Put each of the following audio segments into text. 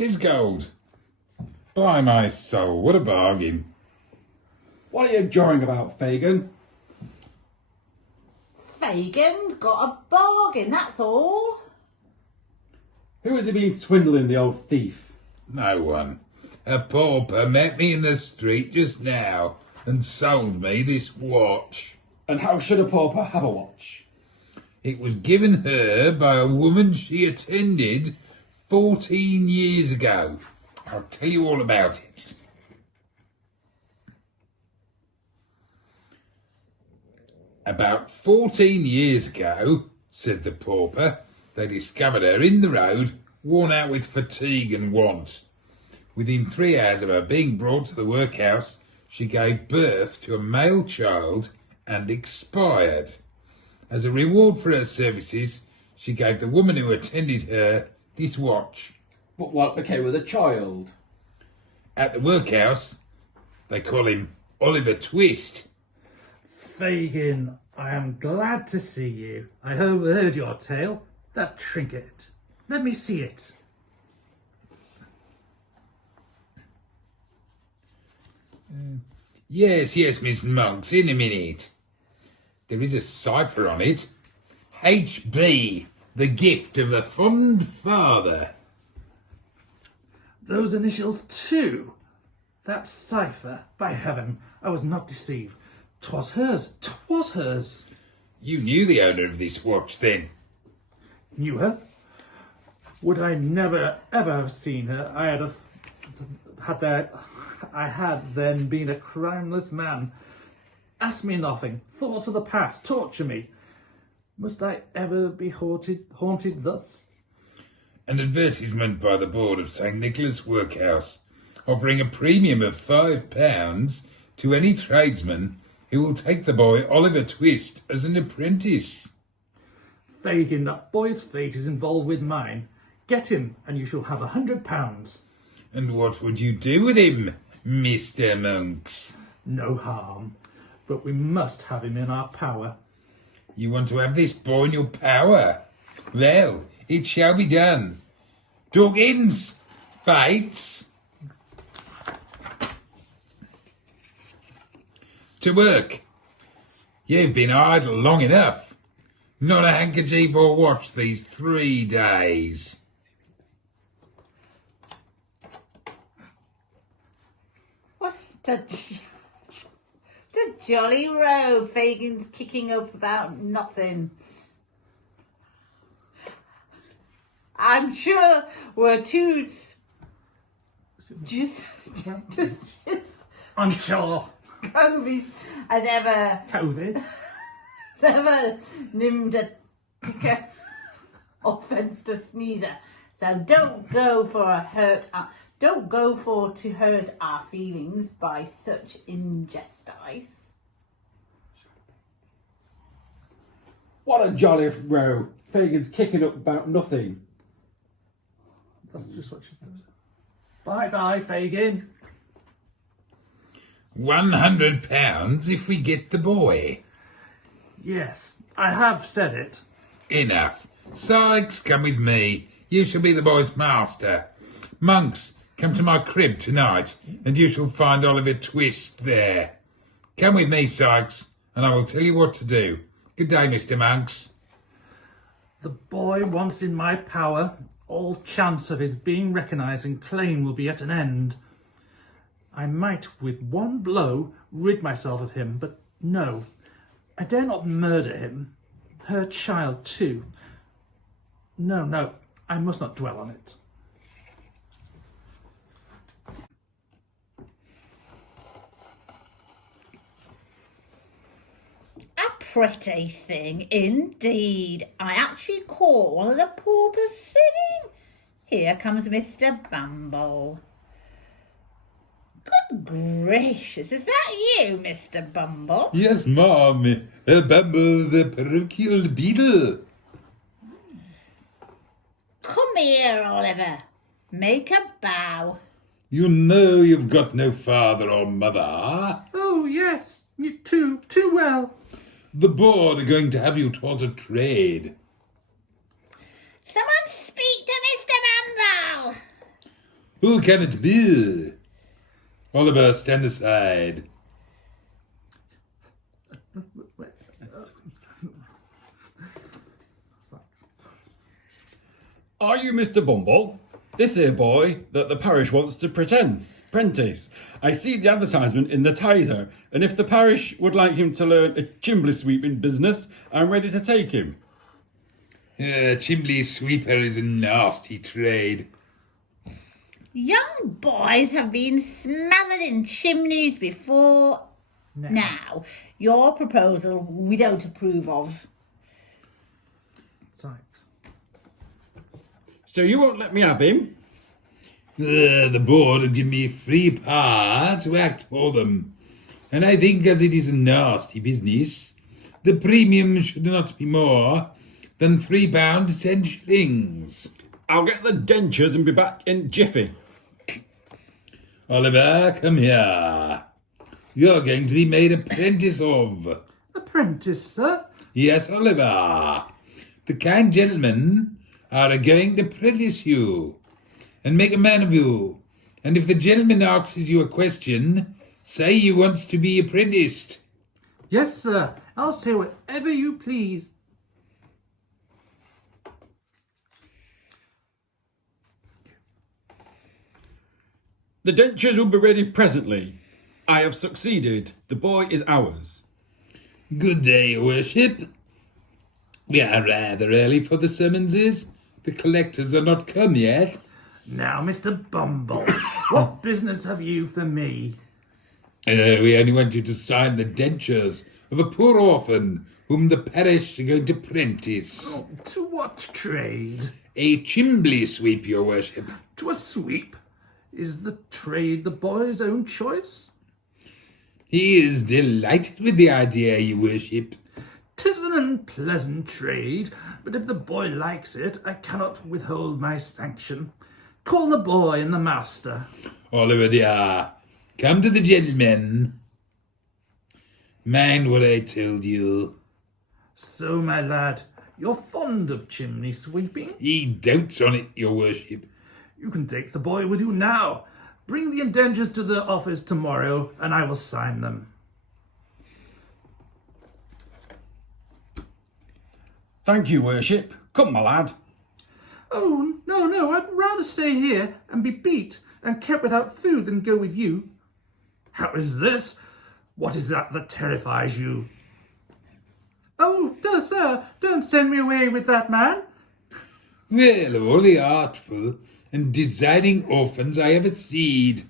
'Tis gold. By my soul, what a bargain. What are you jawing about, Fagin? Fagin's got a bargain, that's all. Who has he been swindling, the old thief? No one. A pauper met me in the street just now and sold me this watch. And how should a pauper have a watch? It was given her by a woman she attended 14 years ago. I'll tell you all about it. About 14 years ago, said the pauper, they discovered her in the road, worn out with fatigue and want. Within 3 hours of her being brought to the workhouse, she gave birth to a male child and expired. As a reward for her services, she gave the woman who attended her this watch. But what became of the child? At the workhouse, they call him Oliver Twist. Fagin, I am glad to see you. I overheard your tale. That trinket. Let me see it. Yes, Miss Monks, in a minute. There is a cipher on it. H.B., the gift of a fond father. Those initials too. That cipher, by heaven, I was not deceived. 'Twas hers. You knew the owner of this watch, then? Knew her? Would I never ever have seen her? I had then been a crownless man. Ask me nothing. Thoughts of the past torture me. Must I ever be haunted thus? An advertisement by the board of St. Nicholas Workhouse, offering a premium of £5 to any tradesman who will take the boy Oliver Twist as an apprentice. Fagin, that boy's fate is involved with mine. Get him, and you shall have £100. And what would you do with him, Mr. Monks? No harm, but we must have him in our power. You want to have this boy in your power? Well, it shall be done. Dawkins, Fates. To work. You've been idle long enough. Not a handkerchief or watch these 3 days. What a jolly row. Fagin's kicking up about nothing. I'm sure we're too just I'm sure. Covies as COVID. ever named a ticker offence to sneezer. So don't go to hurt our feelings by such injustice. What a jolly row. Fagin's kicking up about nothing. That's just what she does. Bye-bye, Fagin. £100 if we get the boy. Yes, I have said it. Enough. Sykes, come with me. You shall be the boy's master. Monks, come to my crib tonight, and you shall find Oliver Twist there. Come with me, Sykes, and I will tell you what to do. Good day, Mr. Monks. The boy once in my power, all chance of his being recognised and claimed will be at an end. I might, with one blow, rid myself of him, but no, I dare not murder him. Her child, too. No, I must not dwell on it. A pretty thing indeed. I actually caught one of the paupers singing. Here comes Mr. Bumble. Good gracious, is that you, Mr. Bumble? Yes, ma'am. Bumble the parochial beadle. Come here, Oliver. Make a bow. You know you've got no father or mother. Oh, yes, you too well. The board are going to have you taught a trade. Someone speak to Mr. Bumble. Who can it be? Oliver, stand aside. Are you Mr. Bumble? This here boy that the parish wants to prentice. I see the advertisement in the Tiser, and if the parish would like him to learn a chimbley sweeping business, I'm ready to take him. Chimney sweeper is a nasty trade. Young boys have been smothered in chimneys before now. Your proposal we don't approve of. Sykes. So you won't let me have him? The board have given me free power to act for them. And I think as it is a nasty business, the premium should not be more than £3 10 shillings. I'll get the dentures and be back in jiffy. Oliver, come here. You're going to be made apprentice of. Apprentice, sir? Yes, Oliver. The kind gentlemen are going to apprentice you and make a man of you. And if the gentleman asks you a question, say you want to be apprenticed. Yes, sir. I'll say whatever you please. The dentures will be ready presently. I have succeeded. The boy is ours. Good day, your worship. We are rather early for the summonses. The collectors are not come yet. Now, Mr. Bumble, what business have you for me? We only want you to sign the dentures of a poor orphan whom the parish are going to apprentice. Oh, to what trade? A chimbley sweep, your worship. To a sweep? Is the trade the boy's own choice? He is delighted with the idea, your worship. 'Tis an unpleasant trade, but if the boy likes it, I cannot withhold my sanction. Call the boy and the master. Oliver, dear, come to the gentleman. Mind what I told you. So, my lad, you're fond of chimney sweeping? He dotes on it, your worship. You can take the boy with you now. Bring the indentures to the office tomorrow, and I will sign them. Thank you, worship. Come, my lad. Oh, no, I'd rather stay here and be beat and kept without food than go with you. How is this? What is that terrifies you? Oh, sir, don't send me away with that man. Well, of all the artful and designing orphans I ever seed,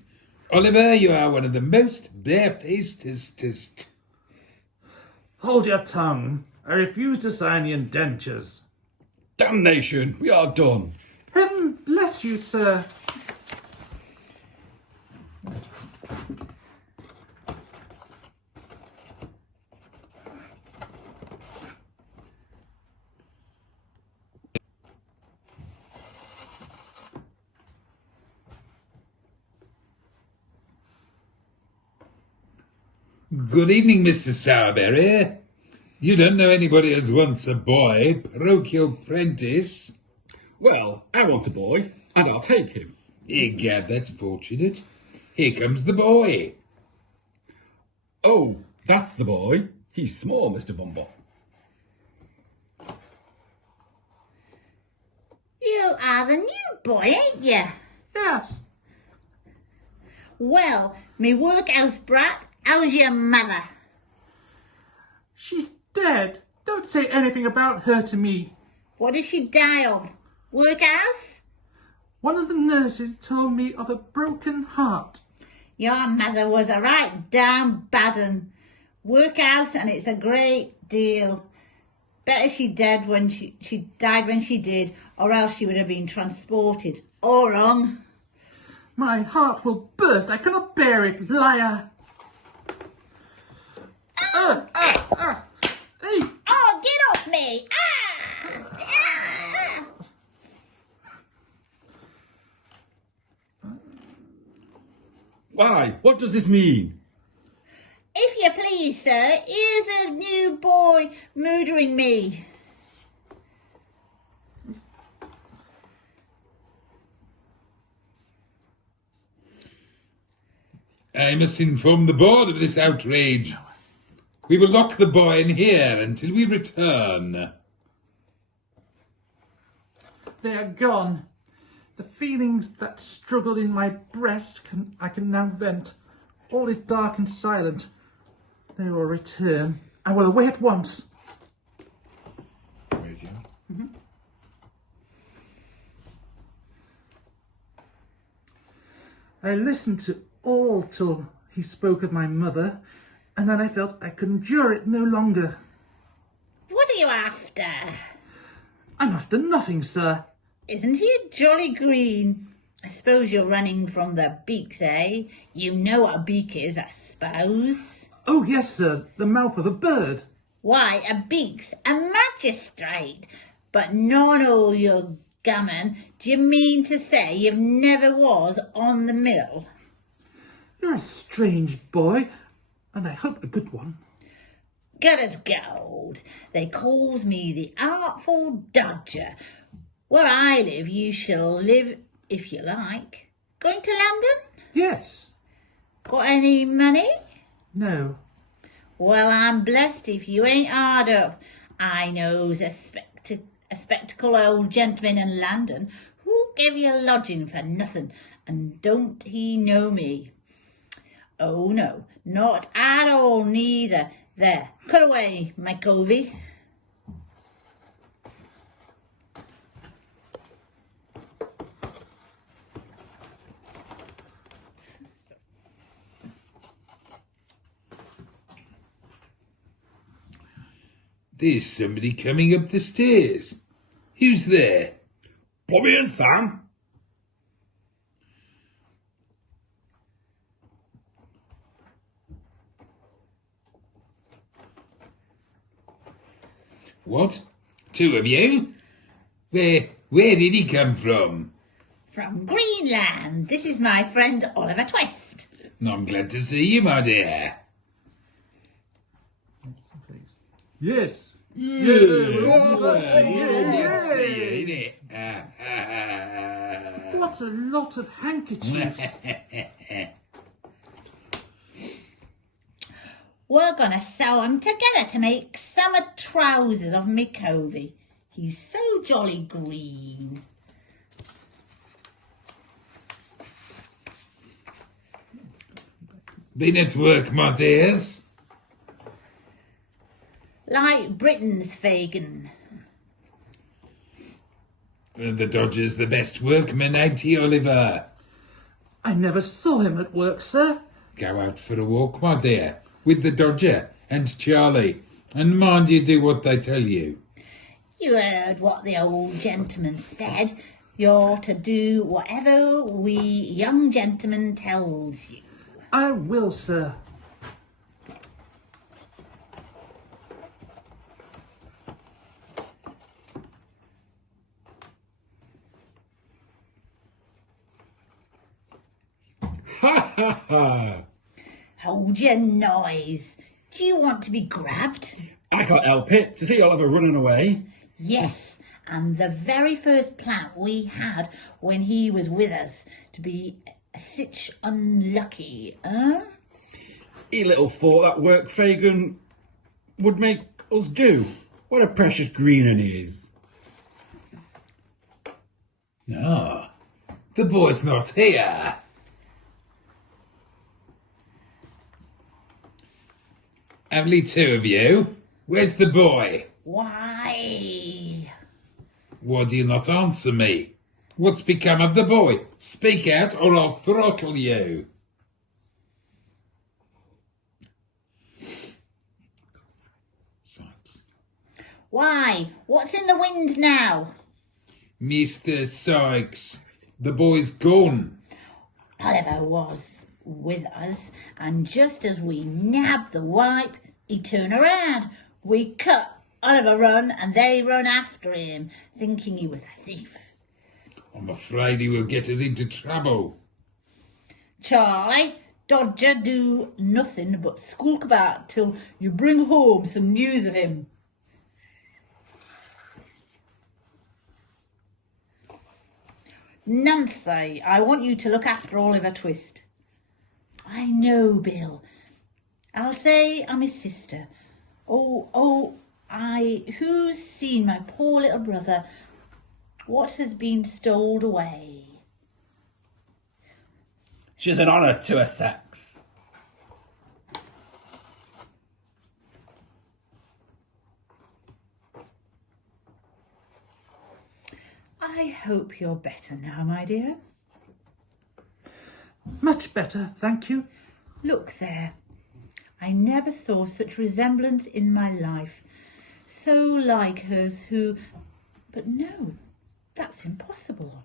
Oliver, you are one of the most barefacedest. Hold your tongue. I refuse to sign the indentures. Damnation, we are done. Heaven bless you, sir. Good evening, Mr. Sowerberry. You don't know anybody as wants a boy, parochial apprentice. Well, I want a boy, and I'll take him. Egad, that's fortunate. Here comes the boy. Oh, that's the boy. He's small, Mr. Bumble. You are the new boy, ain't you? Yes. Well, me workhouse brat, how's your mother? She's dead. Don't say anything about her to me. What did she die of? Workhouse? One of the nurses told me of a broken heart. Your mother was a right damn bad un. Workhouse, and it's a great deal. Better she dead when she died when she did, or else she would have been transported. All wrong. My heart will burst. I cannot bear it, liar. Hey! Oh, get off me! Ah! Why? What does this mean? If you please, sir, here's a new boy murdering me. I must inform the board of this outrage. We will lock the boy in here until we return. They are gone. The feelings that struggled in my breast I can now vent. All is dark and silent. They will return. I will away at once. I listened to all till he spoke of my mother, and then I felt I could endure it no longer. What are you after? I'm after nothing, sir. Isn't he a jolly green? I suppose you're running from the beaks, eh? You know what a beak is, I suppose. Oh, yes, sir, the mouth of a bird. Why, a beak's a magistrate. But none o' your gammon. Do you mean to say you've never was on the mill? You're a strange boy, and I hope a good one. Good as gold. They calls me the Artful Dodger. Where I live, you shall live if you like. Going to London? Yes. Got any money? No. Well, I'm blessed if you ain't hard up. I knows a spectacle old gentleman in London who'll give you lodging for nothing, and don't he know me? Oh no, not at all neither. There, cut away, my covey. There's somebody coming up the stairs. Who's there? Bobby and Sam? What? Two of you? Where did he come from? From Greenland. This is my friend Oliver Twist. I'm glad to see you, my dear. Yes. What a lot of handkerchiefs. We're going to sew 'em together to make summer trousers of me covey. He's so jolly green. Been at work, my dears? Like Britain's Fagin. The Dodger's the best workman, ain't he, Oliver? I never saw him at work, sir. Go out for a walk, my dear, with the Dodger and Charlie, and mind you do what they tell you. You heard what the old gentleman said. You're to do whatever we young gentlemen tells you. I will, sir. Ha ha ha! Hold your noise. Do you want to be grabbed? I can't help it. To see Oliver running away. Yes, and the very first plan we had when he was with us to be sich unlucky, eh? He little thought that work Fagin would make us do. What a precious green un he is. Ah, the boy's not here. Only two of you. Where's the boy? Why? Why do you not answer me? What's become of the boy? Speak out or I'll throttle you. Sykes. Why? What's in the wind now? Mr. Sykes, the boy's gone. Oliver was with us, and just as we nabbed the wipe, he turned around. We cut. Oliver run, and they run after him, thinking he was a thief. I'm afraid he will get us into trouble. Charlie, Dodger do nothing but skulk about till you bring home some news of him. Nancy, I want you to look after Oliver Twist. I know, Bill. I'll say I'm his sister. Who's seen my poor little brother? What has been stoled away? She's an honour to her sex. I hope you're better now, my dear. Much better, thank you. Look there. I never saw such resemblance in my life. So like hers who... But no, that's impossible.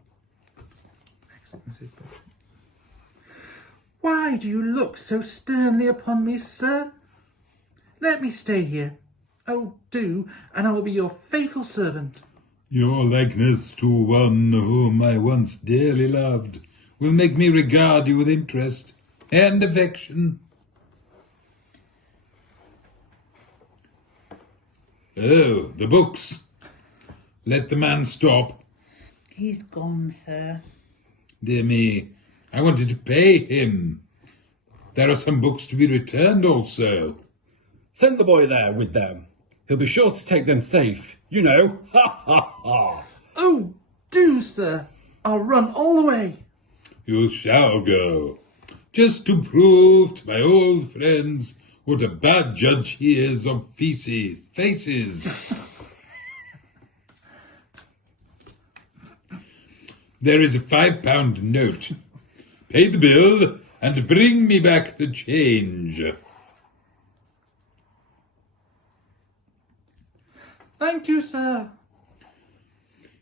Why do you look so sternly upon me, sir? Let me stay here. Oh, do, and I will be your faithful servant. Your likeness to one whom I once dearly loved will make me regard you with interest and affection. Oh, the books. Let the man stop. He's gone, sir. Dear me, I wanted to pay him. There are some books to be returned also. Send the boy there with them. He'll be sure to take them safe. You know. Ha ha ha. Oh, do, sir. I'll run all the way. You shall go, just to prove to my old friends what a bad judge he is of faces. There is a £5 note. Pay the bill and bring me back the change. Thank you, sir.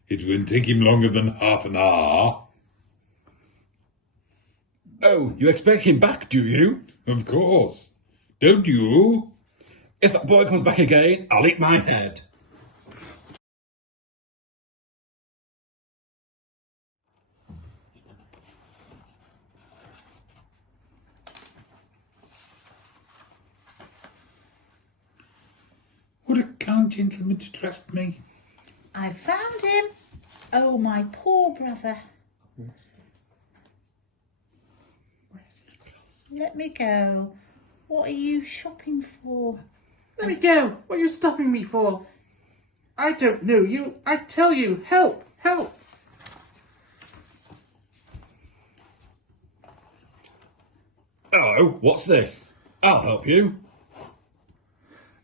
It won't take him longer than half an hour. Oh, you expect him back, do you? Of course. Don't you? If that boy comes back again, I'll eat my head. Would a kind gentleman to trust me? I found him. Oh, my poor brother. Let me go. What are you shopping for? Let me go. What are you stopping me for? I don't know you. I tell you, help, help. Hello, what's this? I'll help you.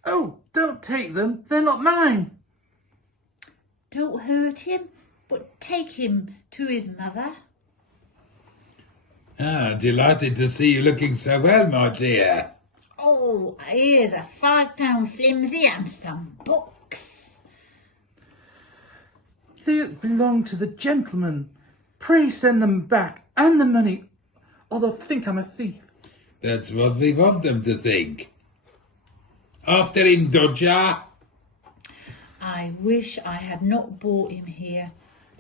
Oh, don't take them. They're not mine. Don't hurt him, but take him to his mother. Ah, delighted to see you looking so well, my dear. Oh, here's a £5 flimsy and some books. They belong to the gentleman. Pray send them back, and the money, or they'll think I'm a thief. That's what we want them to think. After him, Dodger. I wish I had not brought him here.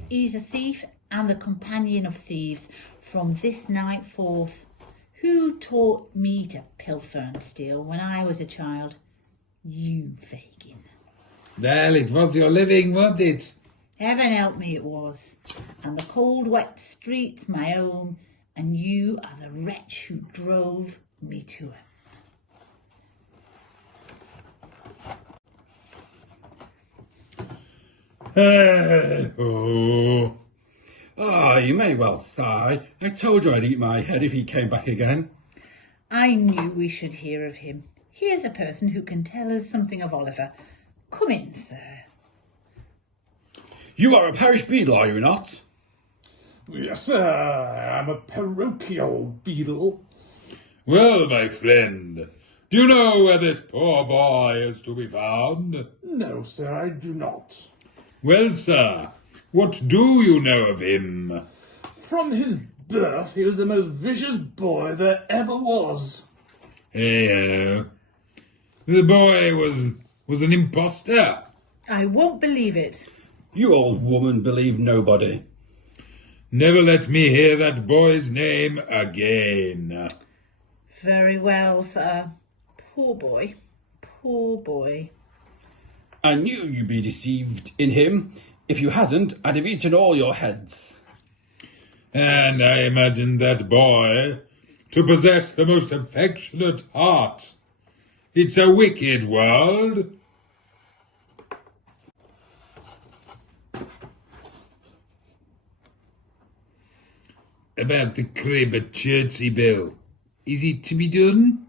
He's a thief and the companion of thieves from this night forth. Who taught me to pilfer and steal when I was a child? You, Fagin. Well, it was your living, wasn't it? Heaven help me it was. And the cold wet streets my own, and you are the wretch who drove me to him. Oh. Ah, you may well sigh. I told you I'd eat my head if he came back again. I knew we should hear of him. Here's a person who can tell us something of Oliver. Come in, sir. You are a parish beadle, are you not? Yes, sir. I'm a parochial beadle. Well, my friend, do you know where this poor boy is to be found? No, sir, I do not. Well, sir, what do you know of him? From his birth, he was the most vicious boy there ever was. Hey, the boy was an impostor. I won't believe it. You old woman believe nobody. Never let me hear that boy's name again. Very well, sir. Poor boy. Poor boy. I knew you'd be deceived in him. If you hadn't, I'd have eaten all your heads. And I imagine that boy to possess the most affectionate heart. It's a wicked world. About the crib at Chertsey Bill. Is it to be done?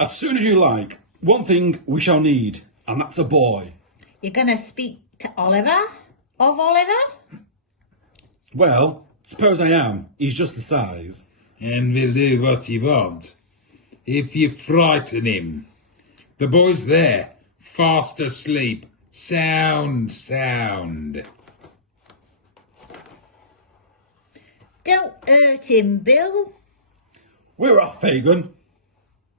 As soon as you like. One thing we shall need, and that's a boy. You're going to speak to Oliver? Of Oliver? Well, suppose I am. He's just the size. And we'll do what you want. If you frighten him. The boy's there, fast asleep. Sound. Don't hurt him, Bill. We're off, Pagan.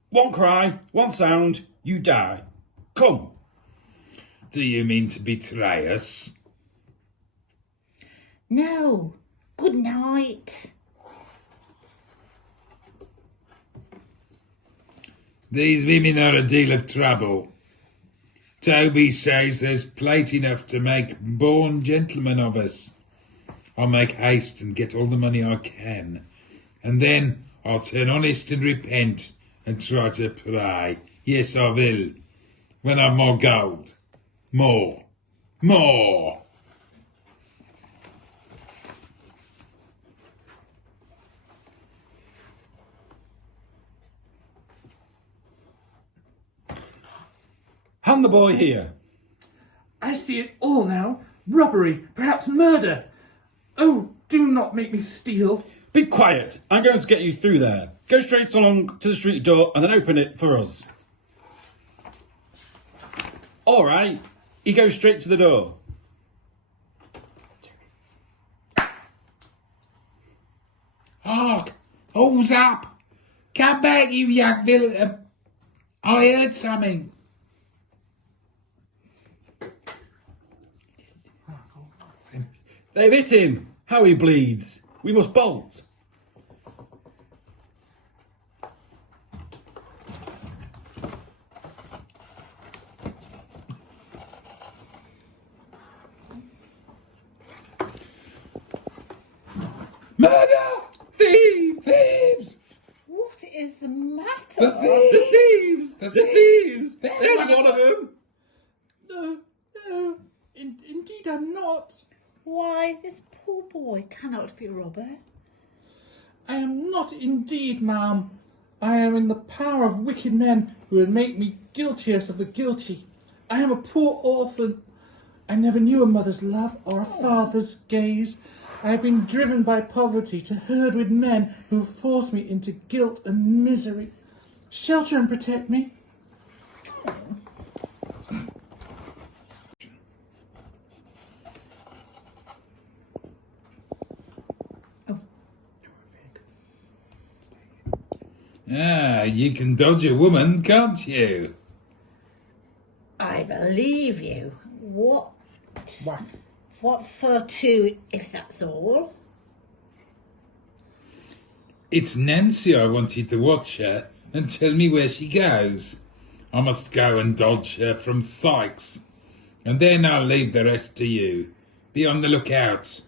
One cry, one sound, you die. Come. Do you mean to betray us? No. Good night. These women are a deal of trouble. Toby says there's plate enough to make born gentlemen of us. I'll make haste and get all the money I can. And then I'll turn honest and repent and try to pray. Yes, I will. When I've more gold. More. Hand the boy here. I see it all now. Robbery, perhaps murder. Oh, do not make me steal. Be quiet. I'm going to get you through there. Go straight along to the street door and then open it for us. All right. He goes straight to the door. Hark! All's up! Come back, you young villain! I heard something. They've hit him. How he bleeds. We must bolt. Murder! Thieves! What is the matter? The thieves! The thieves! They're There's one of them. No, indeed I'm not. Why, this poor boy cannot be a robber. I am not indeed, ma'am. I am in the power of wicked men who would make me guiltiest of the guilty. I am a poor orphan. I never knew a mother's love or a father's gaze. I have been driven by poverty to herd with men who have forced me into guilt and misery. Shelter and protect me. You can dodge a woman, can't you? I believe you. What for two, if that's all? It's Nancy I wanted to watch her and tell me where she goes. I must go and dodge her from Sykes. And then I'll leave the rest to you. Be on the lookout.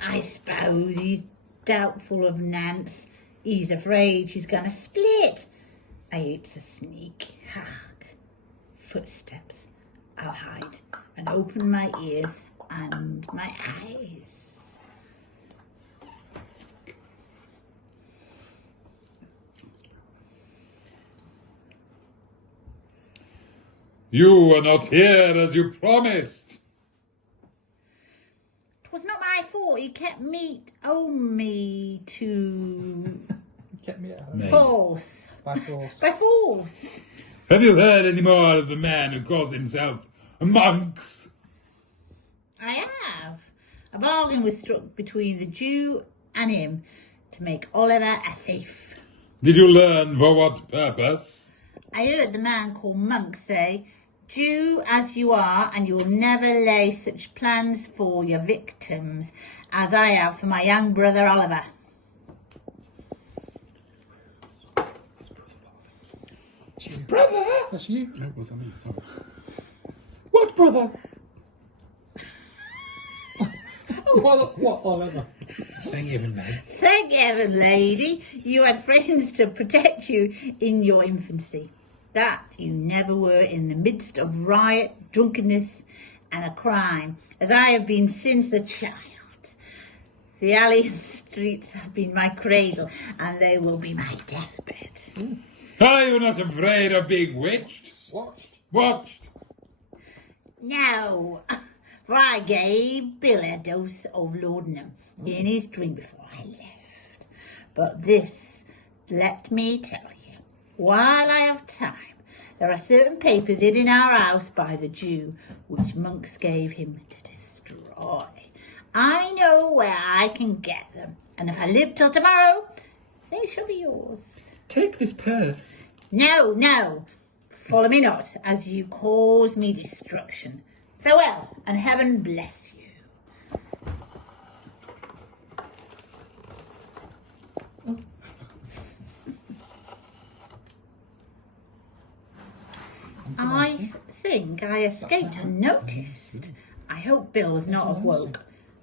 I suppose he's doubtful of Nance. He's afraid she's going to split. It's a sneak. Hark. Footsteps. I'll hide and open my ears and my eyes. You were not here as you promised. 'Twas not my fault. He kept me to Get me at home. Me. force. By force. By force. Have you heard any more of the man who calls himself a Monks? I have. A bargain was struck between the Jew and him to make Oliver a thief. Did you learn for what purpose? I heard the man called Monk say, Jew as you are, and you'll never lay such plans for your victims as I have for my young brother Oliver. His brother? That's you. No, it wasn't me. Sorry. What brother? What Oliver? Thank heaven, lad. Thank heaven, lady, you had friends to protect you in your infancy. That you never were in the midst of riot, drunkenness, and a crime, as I have been since a child. The alley and streets have been my cradle, and they will be my deathbed. Are you not afraid of being witched? Watched? No, for I gave Bill a dose of laudanum in his drink before I left. But this, let me tell you, while I have time, there are certain papers hid in our house by the Jew, which monks gave him to destroy. I know where I can get them, and if I live till tomorrow, they shall be yours. Take this purse. No, follow me not, as you cause me destruction. Farewell, and heaven bless you. I think I escaped unnoticed. I hope Bill was not awoke.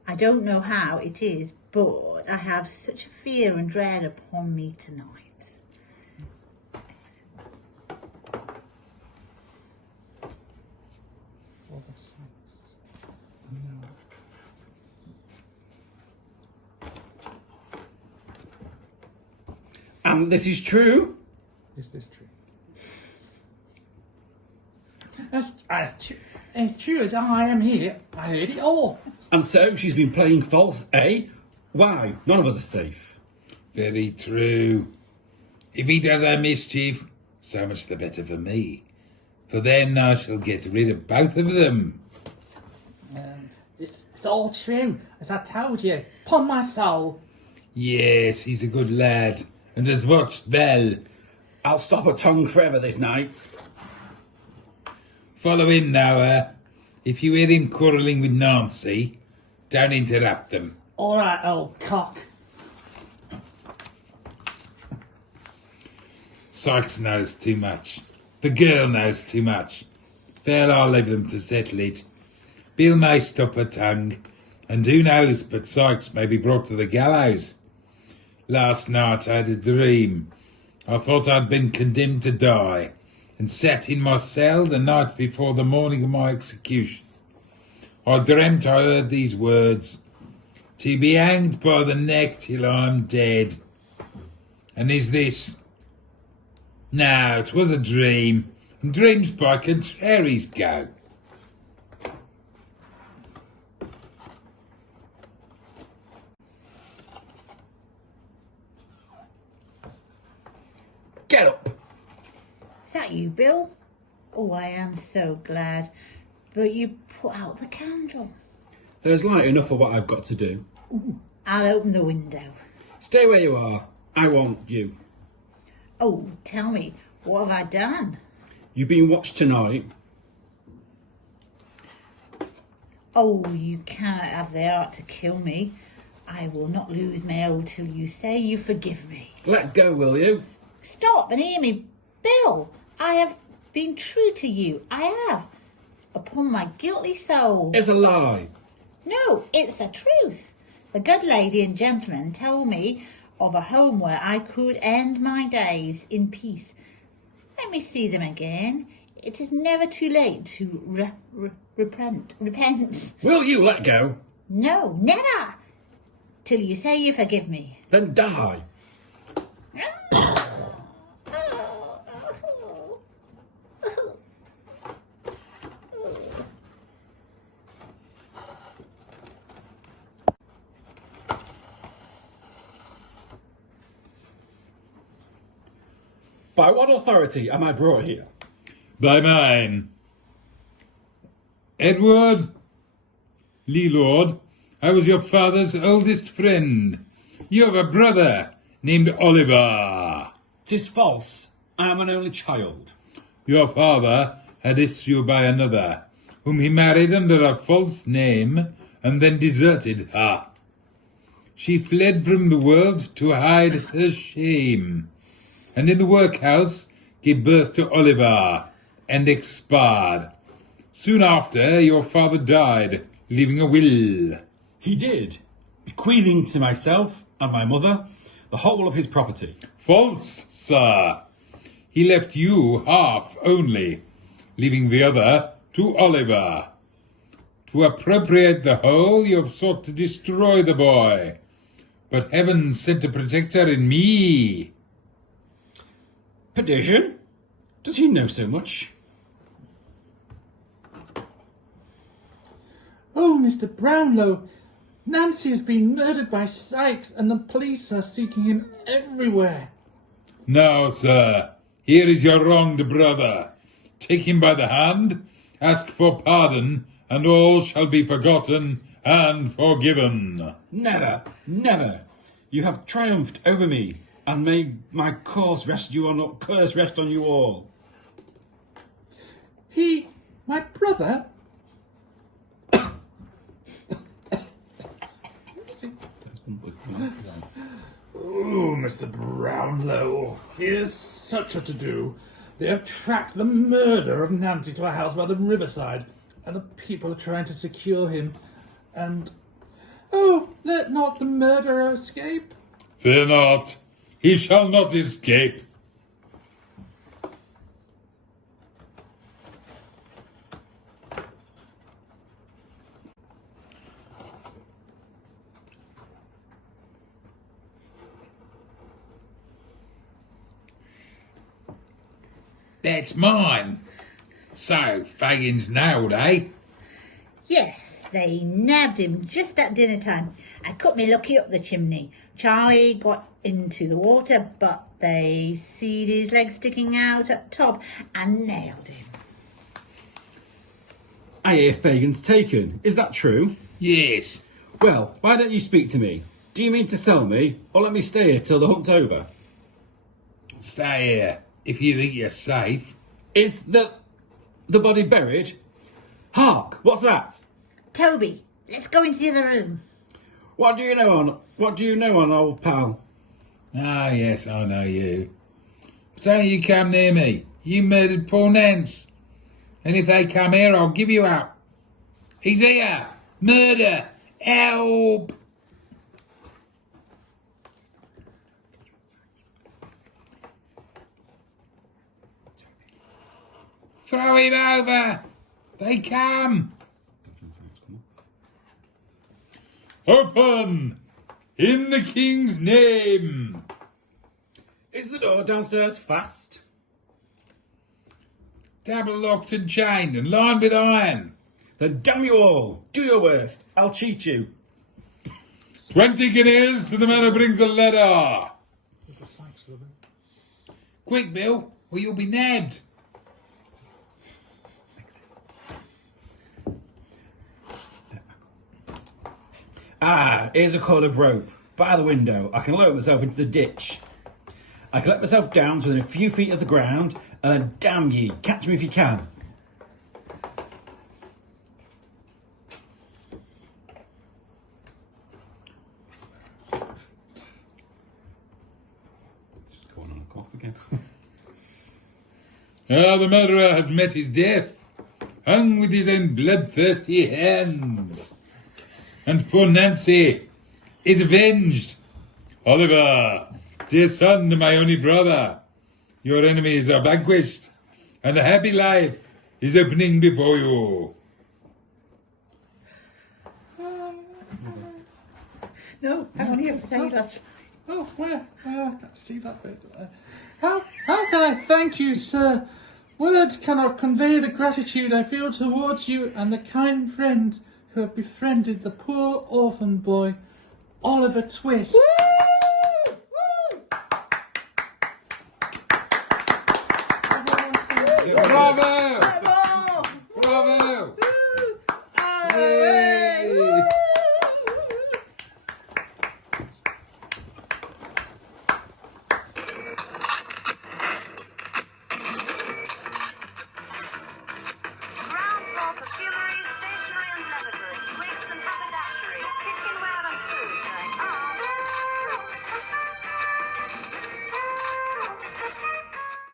I don't know how it is, but I have such a fear and dread upon me tonight. And this is true. Is this true? As true as I am here, I heard it all. And so she's been playing false, eh? Why? None of us are safe. Very true. If he does her mischief, so much the better for me. For then I shall get rid of both of them. It's all true, as I told you. Upon my soul. Yes, he's a good lad, and has watched well. I'll stop her tongue forever this night. Follow him now, If you hear him quarrelling with Nancy, don't interrupt them. All right, old cock. Sykes knows too much. The girl knows too much. Fair, I'll leave them to settle it. Bill may stop her tongue, and who knows but Sykes may be brought to the gallows. Last night I had a dream. I thought I'd been condemned to die, and sat in my cell the night before the morning of my execution. I dreamt I heard these words, "To be hanged by the neck till I'm dead." And is this? No, 'twas a dream, and dreams by contraries go. Get up. Is that you, Bill? Oh, I am so glad. But you put out the candle. There's light enough for what I've got to do. I'll open the window. Stay where you are. I want you. Oh, tell me, what have I done? You've been watched tonight. Oh, you cannot have the art to kill me. I will not lose my hold till you say you forgive me. Let go, will you? Stop and hear me, Bill. I have been true to you. I have. Upon my guilty soul. It's a lie. No, it's the truth. The good lady and gentleman told me of a home where I could end my days in peace. Let me see them again. It is never too late to repent. Will you let go? No, never. Till you say you forgive me. Then die. By what authority am I brought here? By mine. Edward, Lee Lord, I was your father's oldest friend. You have a brother named Oliver. 'Tis false. I am an only child. Your father had issue by another, whom he married under a false name, and then deserted her. She fled from the world to hide her shame, and in the workhouse gave birth to Oliver, and expired. Soon after, your father died, leaving a will. He did. bequeathing to myself and my mother the whole of his property. False, sir. He left you half only, leaving the other to Oliver. To appropriate the whole, you have sought to destroy the boy. But heaven sent a protector in me. Perdition? Does he know so much? Oh, Mr. Brownlow, Nancy has been murdered by Sykes and the police are seeking him everywhere. Now, sir, here is your wronged brother. Take him by the hand, ask for pardon, and all shall be forgotten and forgiven. Never, never. You have triumphed over me, and may my curse rest on you all. He, my brother? Oh, Mr. Brownlow, here's such a to-do. They have tracked the murder of Nancy to a house by the riverside, and the people are trying to secure him. And, oh, let not the murderer escape. Fear not, he shall not escape. That's mine. So, Fagin's nailed, eh? Yes, they nabbed him just at dinner time. I cut me lucky up the chimney. Charlie got into the water, but they seed his legs sticking out at top and nailed him. I hear Fagin's taken. Is that true? Yes. Well, why don't you speak to me? Do you mean to sell me, or let me stay here till the hunt's over? Stay here, if you think you're safe. Is the body buried? Hark! What's that? Toby, let's go into the other room. What do you know on old pal? Ah, yes, I know you. But don't you come near me. You murdered poor Nance. And if they come here, I'll give you up. He's here. Murder. Help. Throw him over. They come. Open. In the king's name. Is the door downstairs fast? Double locked and chained and lined with iron. Then damn you all, do your worst. I'll cheat you. 20 guineas to the man who brings a letter. Quick, Bill, or you'll be nabbed. Ah, here's a coil of rope. By the window, I can lower myself into the ditch. I can let myself down to within a few feet of the ground, and then damn ye, catch me if you can. Just going on a cough again. Ah, the murderer has met his death, hung with his own bloodthirsty hands. And poor Nancy is avenged. Oliver, dear son of my only brother, your enemies are vanquished, and a happy life is opening before you. No, I only have to say last. Oh, where? I can't see that bit. How can I thank you, sir? Words cannot convey the gratitude I feel towards you and the kind friend who have befriended the poor orphan boy, Oliver Twist. Woo! Woo! Bravo!